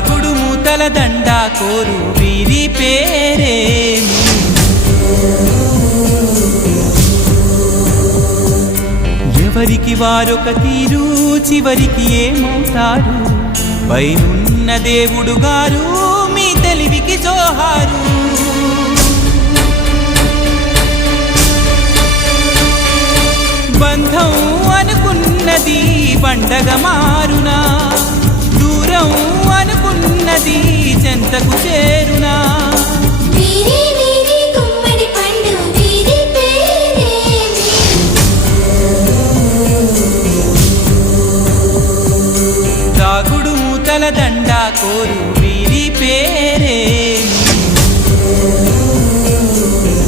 కోరు వీరి పేరేమి ఎవరికి వారొక తీరు చివరికి ఏమవుతారు? పైనున్న దేవుడు గారు మీ తెలివికి జోహారు. బంధం అనుకున్నది పండగ మారునా. అనుకున్నది చెంతకు చేరునా? వీరి వీరి గుమ్మడి పండు వీరి పేరేమి